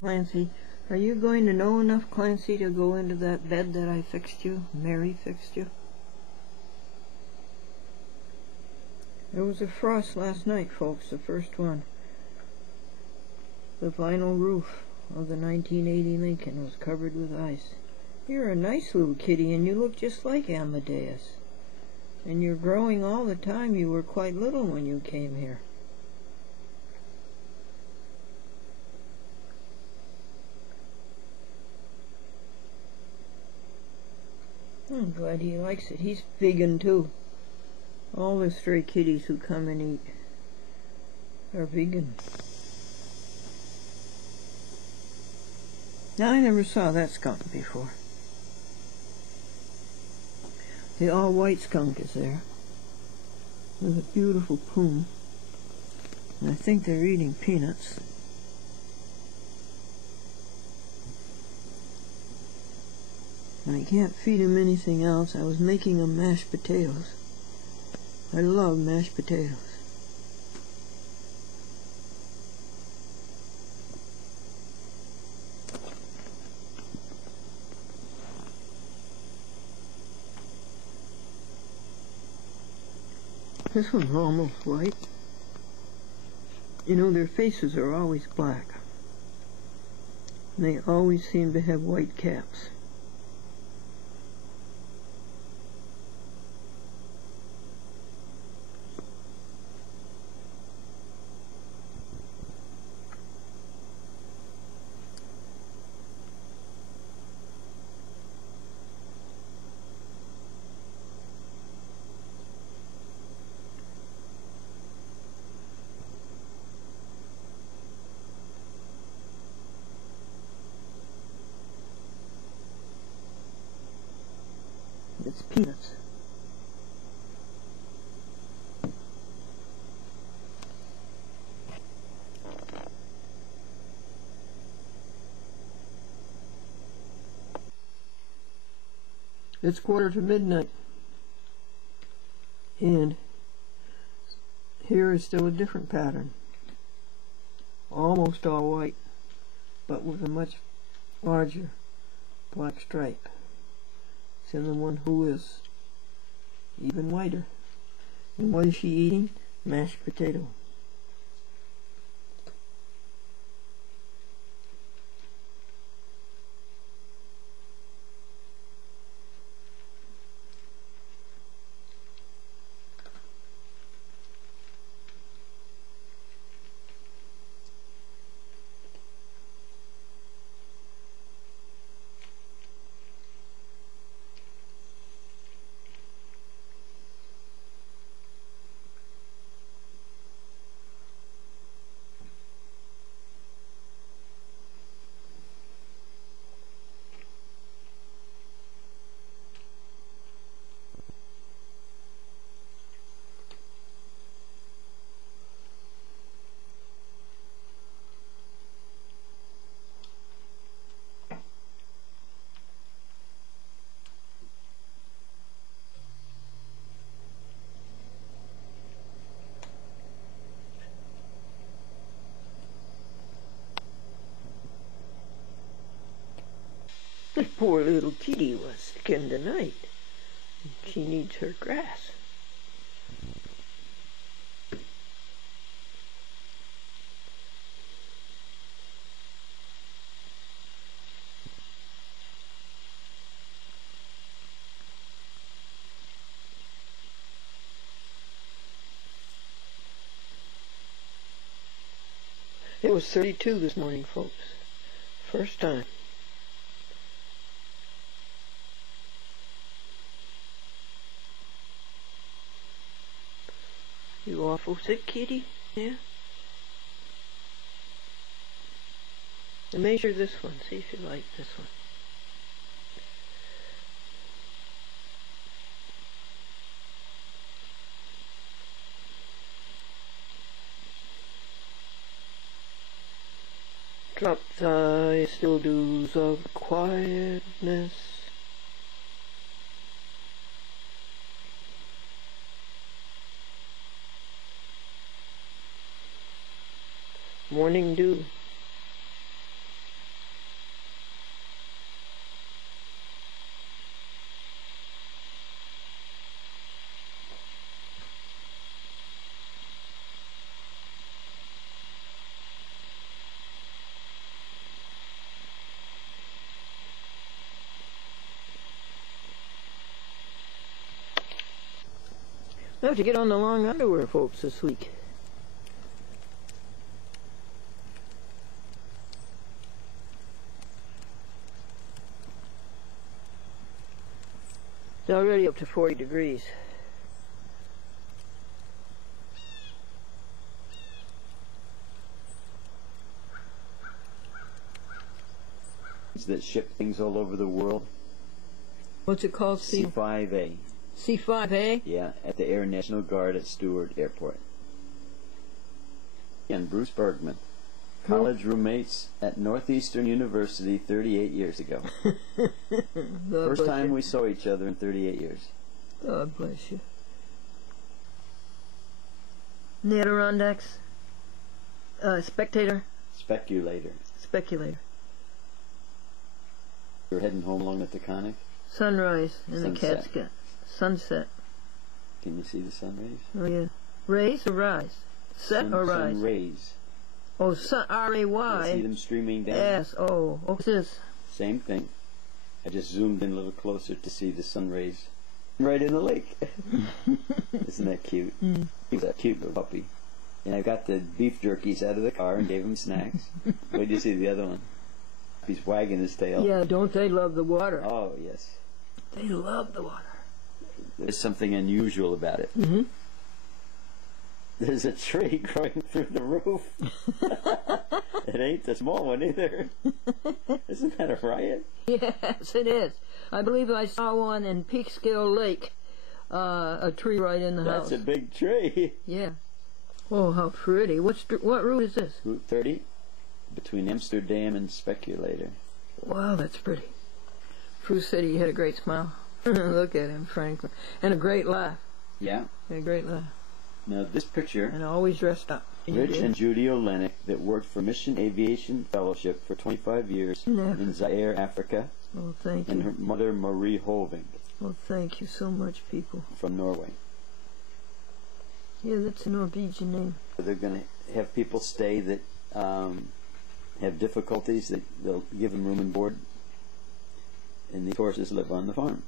Clancy, are you going to know enough, Clancy, to go into that bed that I fixed you? Mary fixed you? There was a frost last night, folks, the first one. The vinyl roof of the 1980 Lincoln was covered with ice. You're a nice little kitty, and you look just like Amadeus. And you're growing all the time. You were quite little when you came here. I'm glad he likes it. He's vegan too. All the stray kitties who come and eat are vegan. Now, I never saw that skunk before. The all-white skunk is there with a beautiful plume. And I think they're eating peanuts. And I can't feed him anything else. I was making him mashed potatoes. I love mashed potatoes. This one's almost white. You know, their faces are always black. And they always seem to have white caps. It's peanuts. It's 1:45, and here is still a different pattern. Almost all white, but with a much larger black stripe. It's in the one who is even whiter. And what is she eating? Mashed potato. This poor little kitty was sick in the night. She needs her grass. It was 32 this morning, folks. First time. You awful sick, kitty? Yeah? And measure this one. See if you like this one. Drop thy still dews of quietness. Morning dew. I have to get on the long underwear, folks, this week. It's already up to 40 degrees. That ship things all over the world. What's it called? C5A. C5A? Yeah, at the Air National Guard at Stewart Airport. And Bruce Bergman, college roommates at Northeastern University 38 years ago. First time we saw each other in 38 years. God bless you. In the Adirondacks? Speculator? Speculator. We're heading home along the Taconic. Sunrise in the Catskill. Sunset. Can you see the sun rays? Oh, yeah. Rays or rise? Set or rise? Sun rays. Oh, sun, R-A-Y. You see them streaming down? Yes, oh. What's this? Same thing. I just zoomed in a little closer to see the sun rays right in the lake. Isn't that cute? He was a cute little puppy. And I got the beef jerkies out of the car and gave him snacks. Wait till you see the other one. He's wagging his tail. Yeah, don't they love the water? Oh, yes. They love the water. There's something unusual about it. Mm-hmm. There's a tree growing through the roof. It ain't the small one either. Isn't that a riot? Yes, it is. I believe I saw one in Peekskill Lake. A tree right in the house. That's a big tree. Yeah. Oh, how pretty. What route is this? Route 30, between Amsterdam and Speculator. Wow, that's pretty. Bruce said he had a great smile. Look at him, Franklin. And a great laugh. Yeah. A great laugh. Now this picture... And always dressed up. Rich and Judy Olenek, that worked for Mission Aviation Fellowship for 25 years in Zaire, Africa. Oh, thank you. And her mother, Marie Hoving. Oh, thank you so much, people. From Norway. Yeah, that's a Norwegian name. They're going to have people stay that have difficulties. That they'll give them room and board. And these horses live on the farm.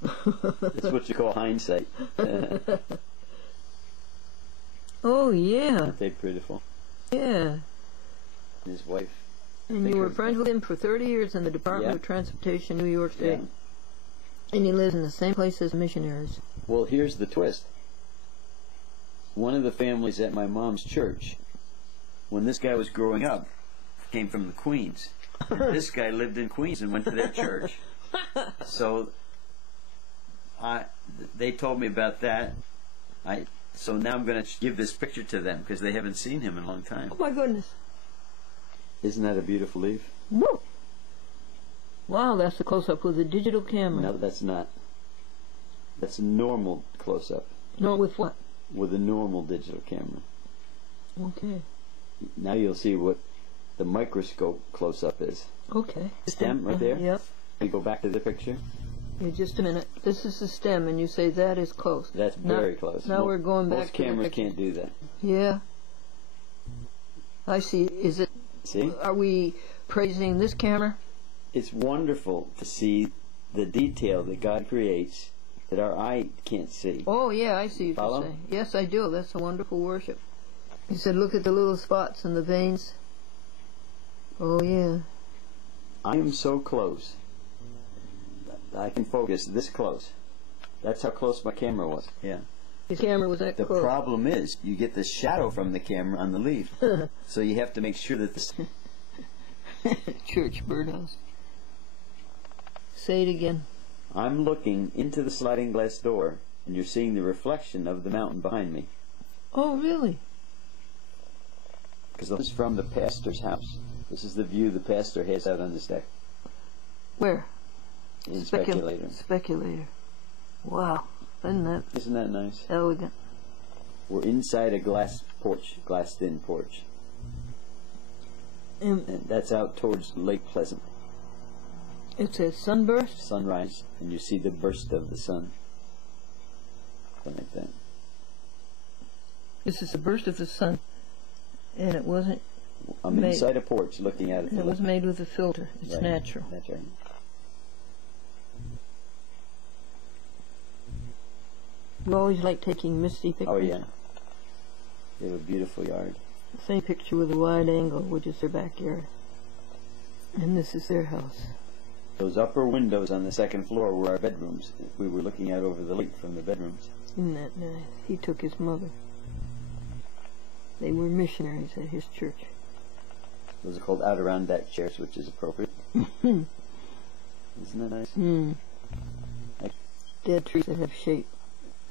That's what you call hindsight. Oh, yeah. Aren't they beautiful? Yeah. And his wife. And you were friends with him for 30 years in the Department of Transportation, New York State. And he lives in the same place as missionaries. Well, here's the twist. One of the families at my mom's church, when this guy was growing up, came from the Queens. This guy lived in Queens and went to their church. So they told me about that. So now I'm going to give this picture to them because they haven't seen him in a long time. Oh my goodness. Isn't that a beautiful leaf? Whoa. Wow, that's a close-up with a digital camera. No, that's not. That's a normal close-up. No, with what? With a normal digital camera. Okay. Now you'll see what the microscope close-up is. Okay. Stem right there? Yep. You go back to the picture. Yeah, just a minute. This is the stem, and you say that is close. That's very close. Now we're going back to the most cameras picture. can't do that. Yeah. I see. Is it... See? Are we praising this camera? It's wonderful to see the detail that God creates that our eye can't see. Oh, yeah, I see what you're saying. Yes, I do. That's a wonderful worship. He said, look at the little spots and the veins. Oh, yeah. I am so close. I can focus this close. That's how close my camera was. Yeah. His camera was that close. The problem is you get the shadow from the camera on the leaf. So you have to make sure that this... Church birdhouse. Say it again. I'm looking into the sliding glass door, and you're seeing the reflection of the mountain behind me. Oh, really? Because this is from the pastor's house. This is the view the pastor has out on his deck. Where? In Speculator. Speculator. Wow. Isn't that nice? Elegant. We're inside a glass porch, glassed-in porch. And that's out towards Lake Pleasant. It's a sunburst? Sunrise, and you see the burst of the sun. Something like that. This is the burst of the sun, and it wasn't... I'm inside a porch looking at it. It was made with a filter. It's natural. That's right. You always like taking misty pictures? Oh yeah. They have a beautiful yard. Same picture with a wide angle, which is their backyard. And this is their house. Those upper windows on the second floor were our bedrooms. We were looking out over the lake from the bedrooms. Isn't that nice? He took his mother. They were missionaries at his church. Those are called Adirondack chairs, which is appropriate. Isn't that nice? Dead trees that have shape.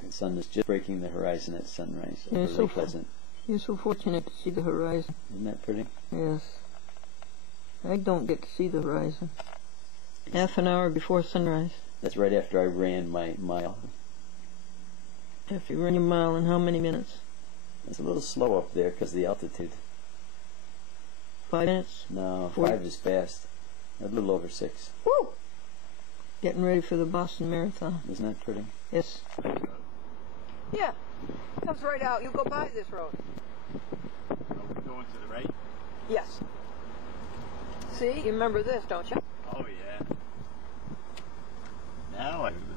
The sun is just breaking the horizon at sunrise. Yeah, Really so pleasant. You're so fortunate to see the horizon. Isn't that pretty? Yes. I don't get to see the horizon. Half an hour before sunrise. That's right after I ran my mile. After you run your mile in how many minutes? It's a little slow up there because of the altitude. 5 minutes? No, 40. 5 is fast. A little over 6. Woo! Getting ready for the Boston Marathon. Isn't that pretty? Yes. Yeah. Comes right out. You go by this road. Are we going to the right? Yes. See? You remember this, don't you? Oh, yeah. Now I remember.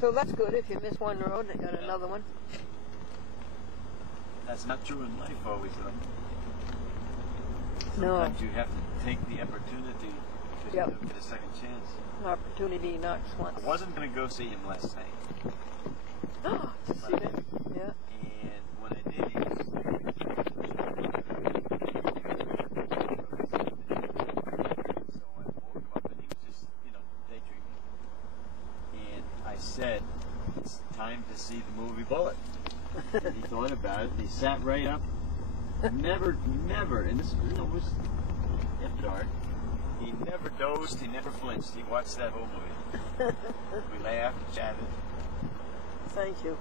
So that's good. If you miss one road, they got another one. That's not true in life always, though. No. Sometimes you have to take the opportunity because you don't get a second chance. Opportunity knocks once. I wasn't going to go see him last night. To see that? Yeah. And when I did, he was... So I woke him up and he was just, daydreaming. And I said, it's time to see the movie Bullet. And he thought about it and he sat right up. Never, and this was after dark. He never dozed, he never flinched. He watched that whole movie. We laughed, chatted. Thank you.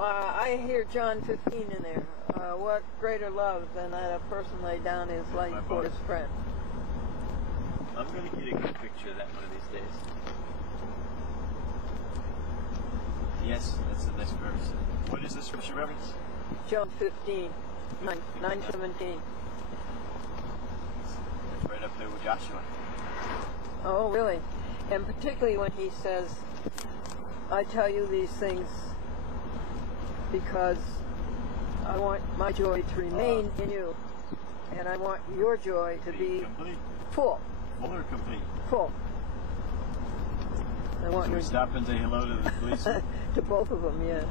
I hear John 15 in there. What greater love than that a person lay down his life for his friend. I'm going to get a good picture of that one of these days. Yes, that's the next verse. What is the scripture reference? John 15, 9:17. That's right up there with Joshua. Oh, really? And particularly when he says, I tell you these things because I want my joy to remain in you, and I want your joy to be complete. Full. Full or complete? Full. I want Should we stop and say hello to the policeman? To both of them, yeah.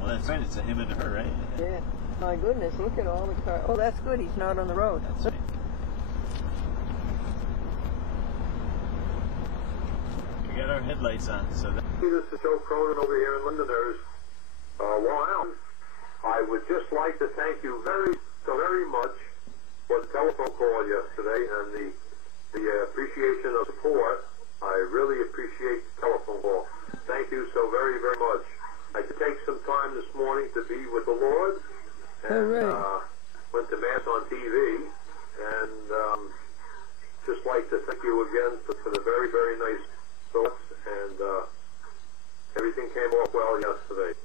Well, that's right. It's a him and a her, right? Yeah. My goodness, look at all the cars. Oh, that's good. He's not on the road. That's right. We got our headlights on, so that... This is Joe Cronin over here in Londoners. While I would just like to thank you so very much for the telephone call yesterday and the appreciation of support. I really appreciate the telephone call. Thank you so very, very much. I could take some time this morning to be with the Lord, and went to Mass on TV, and just like to thank you again for the very, very nice thoughts, and everything came off well yesterday.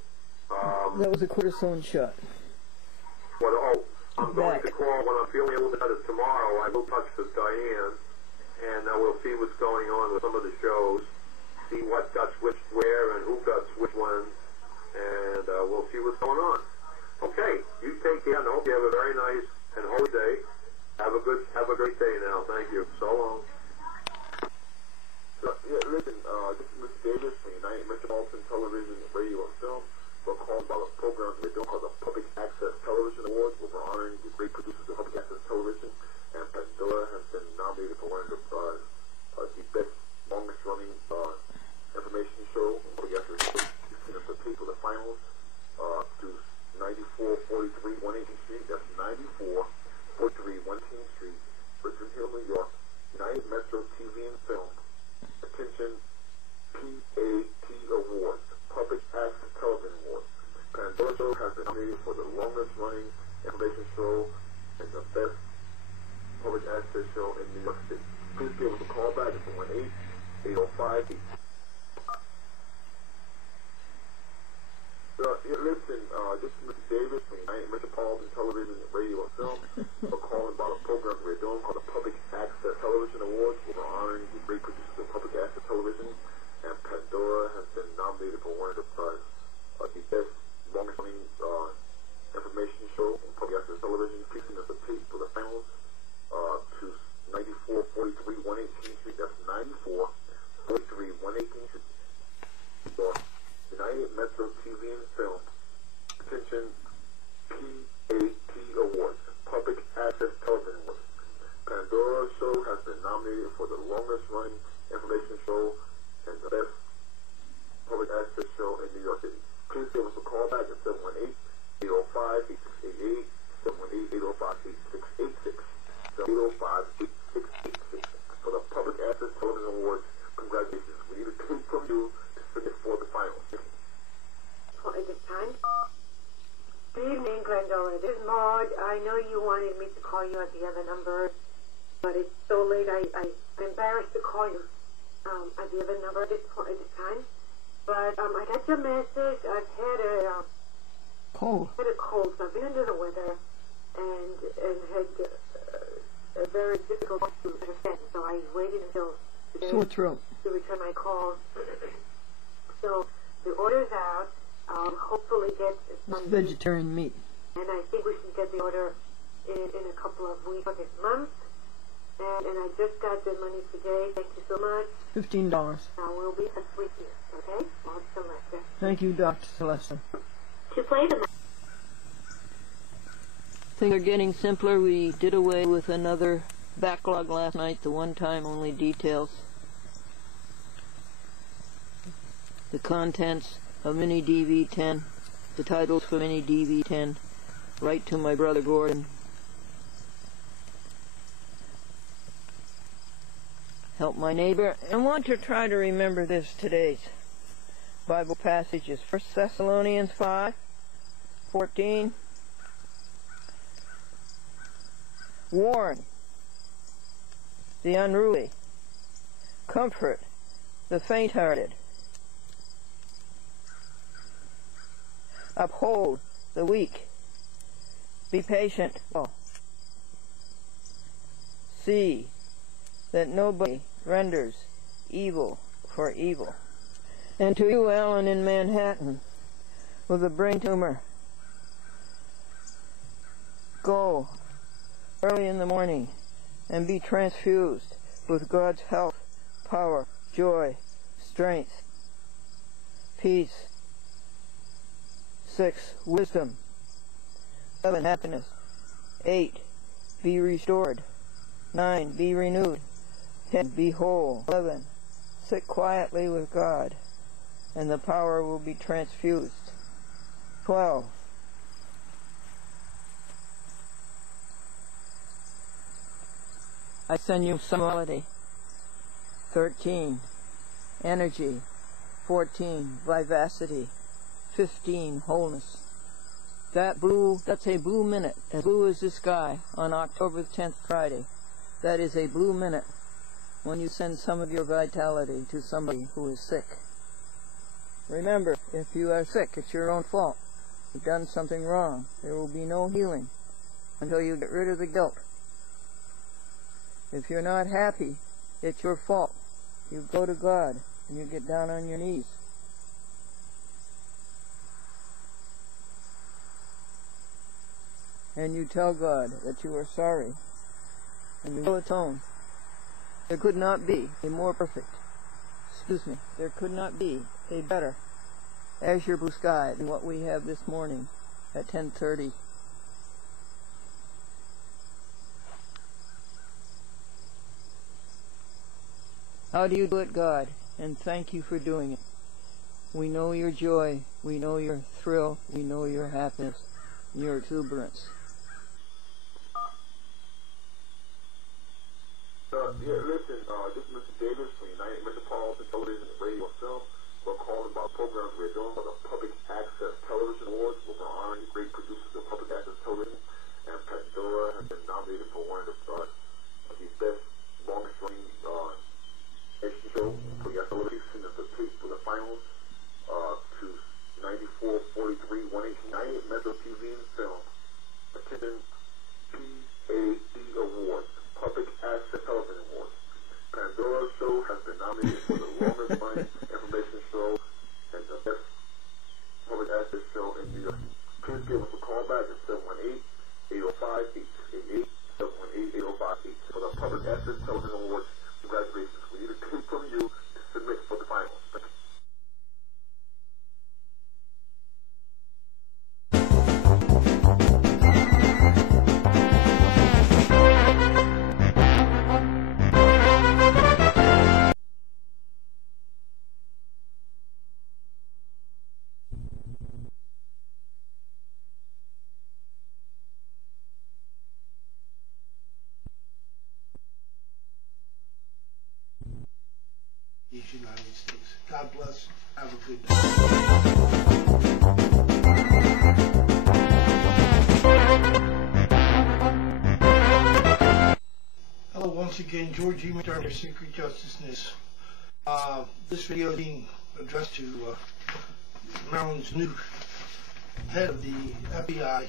That was a cortisone shot. I'm going to call when I'm feeling a little bit better tomorrow. I will touch with Diane, and we'll see what's going on with some of the shows, see what got switched where and who got switched when, and we'll see what's going on. Okay, you take care, and I hope you have a very nice and holy day. Have a great day now. Thank you. So long. Listen, this is Mr. Davis from United Metropolitan Television, Radio, and Film. We're called by the program we're doing called the Public Access Television Awards, where we're honoring the great producers of Public Access Television. And Glendora has been nominated for one of the best, longest-running information show. We have to compete for the finals to 9443 118th Street. That's 9443 118th Street, Richmond Hill, New York. United Metro TV and Film. Attention, PAT Awards, Public Access Television Awards. Glendora Show has been nominated for the longest-running information show and the best public access show in New York City. Please give us a call back at 1-805-8. Listen, this is Mr. Davis from United Metropolitan Television, Radio, and Film. We're calling about a program we're doing called the Public Access Television Awards, where we're honoring the great producers of Public Access Television. And Pandora has been nominated call you at the other number, but it's so late. I'm embarrassed to call you at the other number at this time. But I got your message. I've had a Cold. cold, so I've been under the weather and had a very difficult time to understand. So I waited until today Sore throat. to return my call. So the order's out. I'll hopefully get It's some vegetarian meat. and I think we should get the order in a couple of weeks of this month. And I just got the money today. Thank you so much. $15. We'll be in touch with you, okay? Lord Celeste. Thank you, Dr. Celeste. To play the Things are getting simpler. We did away with another backlog last night, the one-time only details. The contents of Mini DV10, the titles for Mini DV10, right to my brother Gordon. Help my neighbor. I want to try to remember this today's Bible passage is 1 Thessalonians 5:14. Warn the unruly, comfort the faint-hearted, uphold the weak, be patient. See that nobody renders evil for evil. And to you, Alan, in Manhattan, with a brain tumor, go early in the morning and be transfused with God's health, power, joy, strength, peace. 6, wisdom. 7, happiness. 8, be restored. 9, be renewed. 10, be whole. 11, sit quietly with God, and the power will be transfused. 12, I send you some melody. 13, energy. 14, vivacity. 15, wholeness. That's a blue minute, as blue as the sky, on October 10th, Friday. That is a blue minute when you send some of your vitality to somebody who is sick. Remember, if you are sick, it's your own fault. You've done something wrong. There will be no healing until you get rid of the guilt. If you're not happy, it's your fault. You go to God and you get down on your knees. And you tell God that you are sorry, and you will atone. There could not be a more perfect, there could not be a better azure blue sky than what we have this morning at 10:30. How do you do it, God? And thank you for doing it. We know your joy, we know your thrill, we know your happiness, and your exuberance. Listen, this is Mr. Davis from United Metropolitan Television and Radio and Film. We're calling about programs we're doing for the Public Access Television Awards. We're honoring the great producers of Public Access Television, and Glendora has been nominated for one of the best longest-running action shows for the television of the place for the finals to 94-43, 189 Metro TV and Film, attending PAC Awards, Public Access Television Awards. Pandora's show has been nominated for the longest running information show and the best public access show in New York. Please give us a call back at 718-805-8888, 718-805-8888 for the Public Access Television Awards. Congratulations. We need a clip from you to submit for the finals. Thank you. United States. God bless. Have a good day. George E. McDermott, Secret Justice News. This video is being addressed to Maryland's new head of the FBI,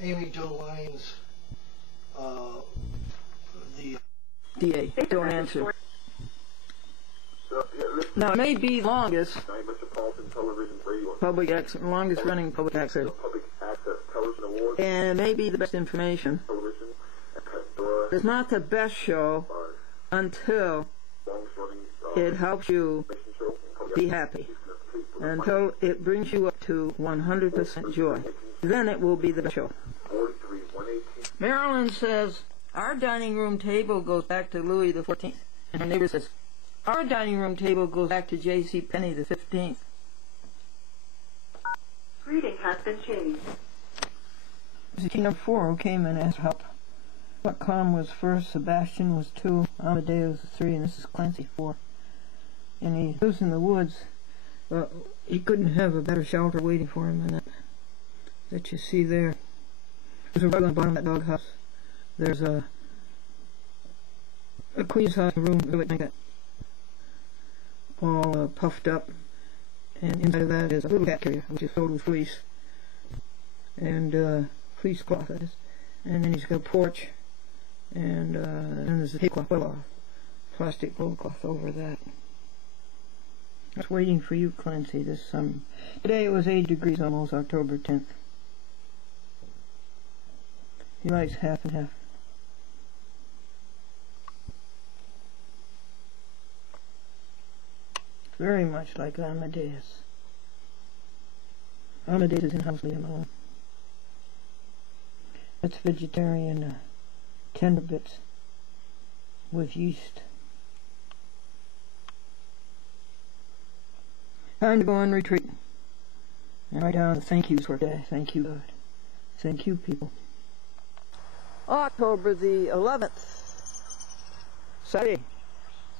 Amy Jo Lyons, the DA. Don't answer. Now, it may be longest longest running public access, and it may be the best information. It's not the best show until it helps you be happy, until it brings you up to 100% joy. Then it will be the best show. Marilyn says, our dining room table goes back to Louis the 14th. And her neighbor says, our dining room table goes back to J.C. Penney the 15th. Greeting has been changed. This is number 4 who came and asked for help. Buckcom was first, Sebastian was 2, Amadeus was 3, and this is Clancy 4. And he lives in the woods, but he couldn't have a better shelter waiting for him than that you see there. There's a rug on the bottom of that doghouse. There's a queen's house room, really like that, all puffed up, and inside of that is a little cat carrier, which is filled with fleece, and fleece cloth, that is. And then he's got a porch, and then there's a tablecloth, well, plastic tablecloth over that. I was waiting for you, Clancy, this summer. Today it was 8 degrees almost, October 10th. He likes half and half. Very much like Amadeus. Amadeus is in house leave him alone. That's vegetarian tender bits with yeast. Time to go on retreat. And write down the thank yous for today. Thank you, God. Thank you, people. October the 11th, Saturday,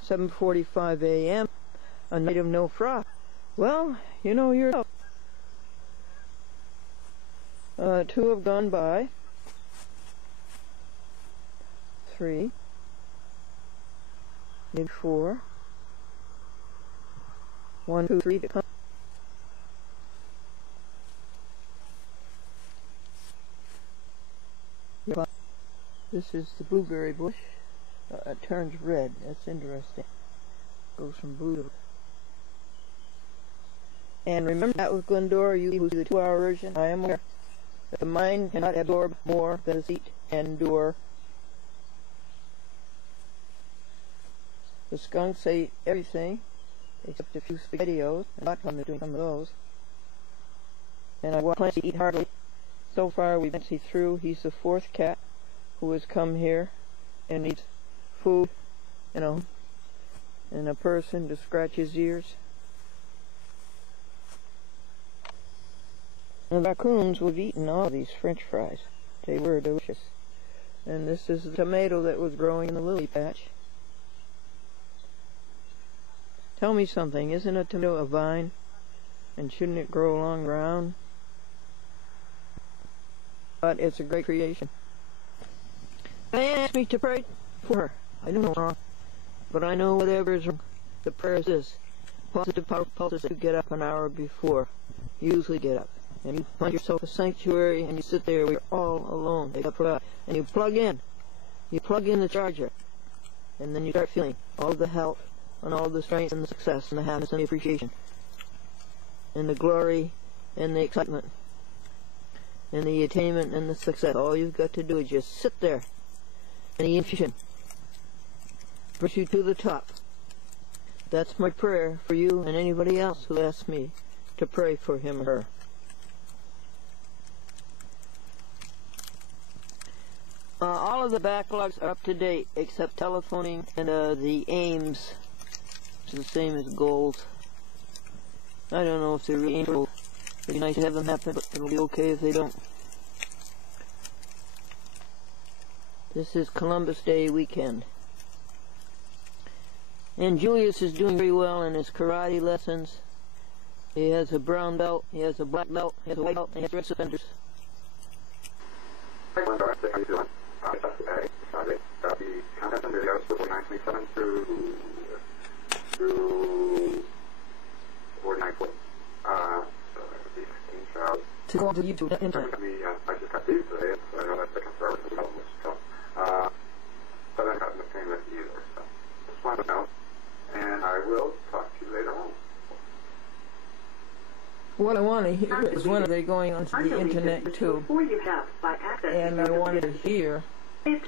7:45 a.m., a night of no frost. Well, you know yourself. 2 have gone by. 3, maybe 4. 1, 2, 3 to come. This is the blueberry bush. It turns red. That's interesting. Goes from blue to... And remember that with Glendora, you who see the 2-hour version, I am aware that the mind cannot absorb more than the seat can endure. The skunks ate everything except a few SpaghettiOs, and Buckcom is doing some of those. And I watched Clancy eat heartily. So far we've been through. He's the 4th cat who has come here and needs food, you know, and a person to scratch his ears. The raccoons would have eaten all of these French fries. They were delicious. And this is the tomato that was growing in the lily patch. Tell me something, isn't a tomato a vine? And shouldn't it grow along the ground? But it's a great creation. Diane asked me to pray for her. I don't know what's wrong, but I know whatever is wrong. The prayer is this: positive power pulses that you get up an hour before. You usually get up, and you find yourself a sanctuary, and you sit there where you're all alone, and you plug in the charger, and then you start feeling all the health, and all the strength, and the success, and the happiness, and the appreciation, and the glory, and the excitement, and the attainment, and the success. All you've got to do is just sit there. And the infusion brings you to the top. That's my prayer for you and anybody else who asks me to pray for him or her. All of the backlogs are up to date except telephoning and the aims, which is the same as goals. I don't know if they're really aimed. It'd be nice to have them happen, but it'll be okay if they don't. This is Columbus Day weekend. And Julius is doing very well in his karate lessons. He has a brown belt, he has a black belt, he has a white belt, and he has red suspenders. Hi, Glendora. How are you doing? contact number is 4927 through 4940. The screenshot. To go to YouTube internet. I just got these today, so I know that's the conservative development stuff. But I haven't obtained that either, so just want to know. And I will talk to you later on. What I want to hear is when are they going onto the internet too? And I wanted to hear. Hi,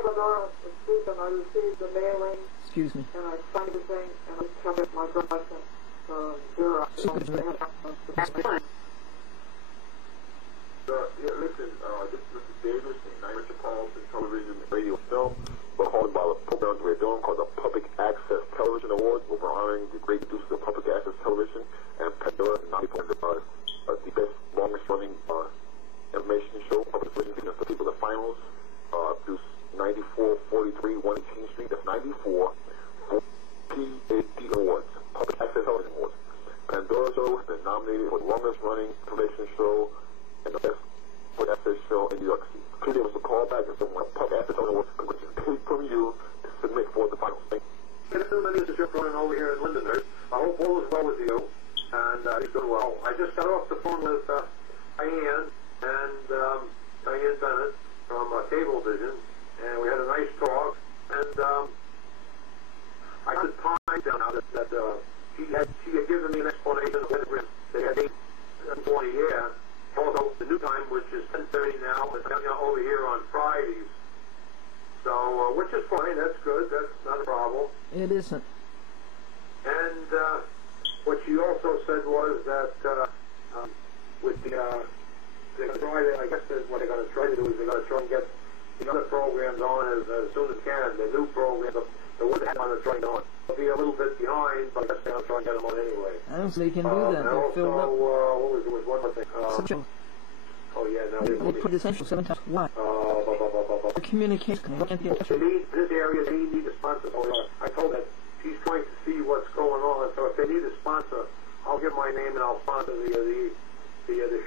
Glendora. It's Susan. I received the mailing. Excuse me. And I signed the thing, and I covered my driver's license. Listen, this is Mr. Davis, the Metropolitan Television and Radio Film. We're calling about a program we're doing called the Public Access Television Awards, where we're honoring the great producers of public access television and Pandora, the best, longest-running information show, public television, for people, the finals, produced 9443 118th Street. That's 94 PAT Awards, Public Access Television Awards. Pandora show has been nominated for the longest-running information show and the best public access show in New York City. Please give us a call back and someone public access television awards congratulations from you to submit for the finals. Thank you. Good afternoon, this is Jeff running over here in Londonderry. I hope all is well with you, and you're doing well. I just got off the phone with Diane and Diane Bennett from Cablevision, and we had a nice talk, and I got the time down now that she had given me an explanation of when they had 8:20 here. Also, the new time, which is 10:30 now, is over here on Fridays. So, which is fine, that's good, that's not a problem. It isn't. And what she also said was that with the, they're going to try to, I guess what they're going to try to do is they're going to try and get the other programs on as soon as can. The new programs, the ones that have on the train on. They'll be a little bit behind, but I guess they're going to try and get them on anyway. I don't think they can do that. And They're also, filled up. what was there was one more thing. Oh yeah, no. They put essential 7 times. Why? The communication. They need, this area, they need a sponsor. I told her she's trying to see what's going on. So if they need a sponsor, I'll give my name and I'll sponsor the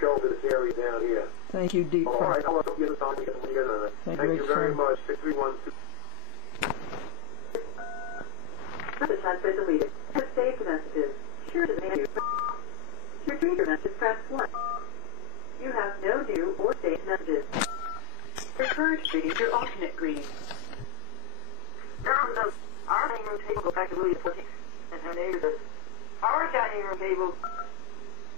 show for this area down here. Thank you, Deep. All right, I'll let you get on it. Thank you very much. 6312. Message has been deleted. Have saved messages. Sure to the menu. To retrieve your message, press 1. You have no new or saved messages. Your current greeting, your alternate greeting. Our dining room table goes back to Louis XIV, and her neighbor does. Our dining room table.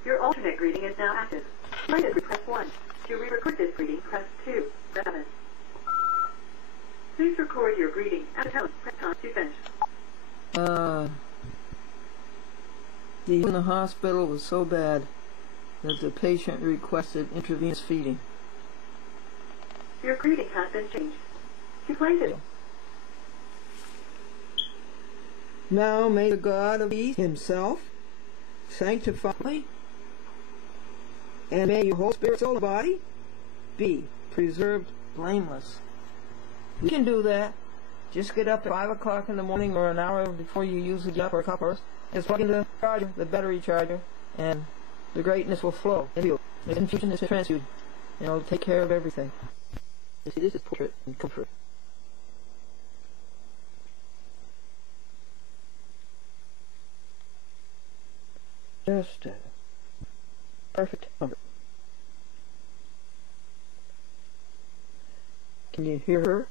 Your alternate greeting is now active. Latest, press 1. To re-record this greeting, press 2. 7. Please record your greeting at a tone. Press on to finish. The heat in the hospital was so bad that the patient requested intravenous feeding. Your greeting has been changed. To place it. Now may the God of peace himself sanctify me, and may your whole spirit, soul, and body be preserved blameless. We can do that. Just get up at 5 o'clock in the morning or an hour before you usually get up, or a couple hours. Just plug in the charger, the battery charger, and the greatness will flow. The infusion is transfused, and it'll take care of everything. You see, this is portrait and comfort. Just perfect comfort. Can you hear her?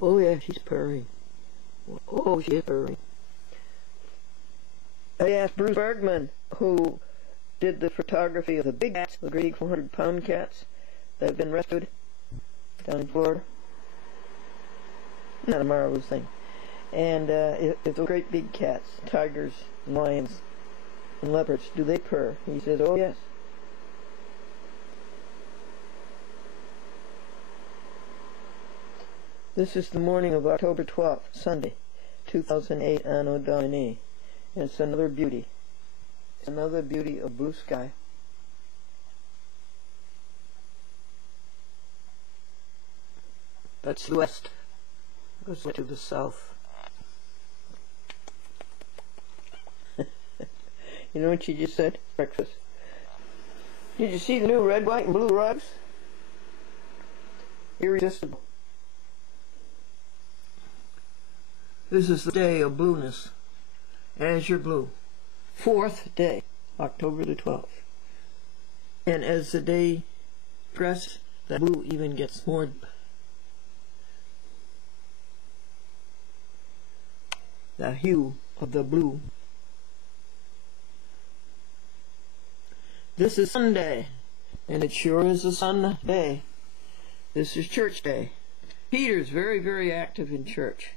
Oh yeah, she's purring. Oh, she is purring. I asked Bruce Bergman, who did the photography of the big cats, the great 400-pound cats that have been rescued down in Florida. Not a marvelous thing. And it's the great big cats, tigers, and lions, and leopards. Do they purr? He says, oh yes. This is the morning of October 12th, Sunday, 2008, Anno Domini. And it's another beauty. It's another beauty of blue sky. That's the west. Goes to the south. You know what she just said? Breakfast. Did you see the new red, white, and blue rugs? irresistible. This is the day of blueness. Azure blue. 4th day, October the 12th. And as the day progresses, the blue even gets more. The hue of the blue. This is Sunday, and it sure is a Sunday. This is church day. Peter's very, very active in church.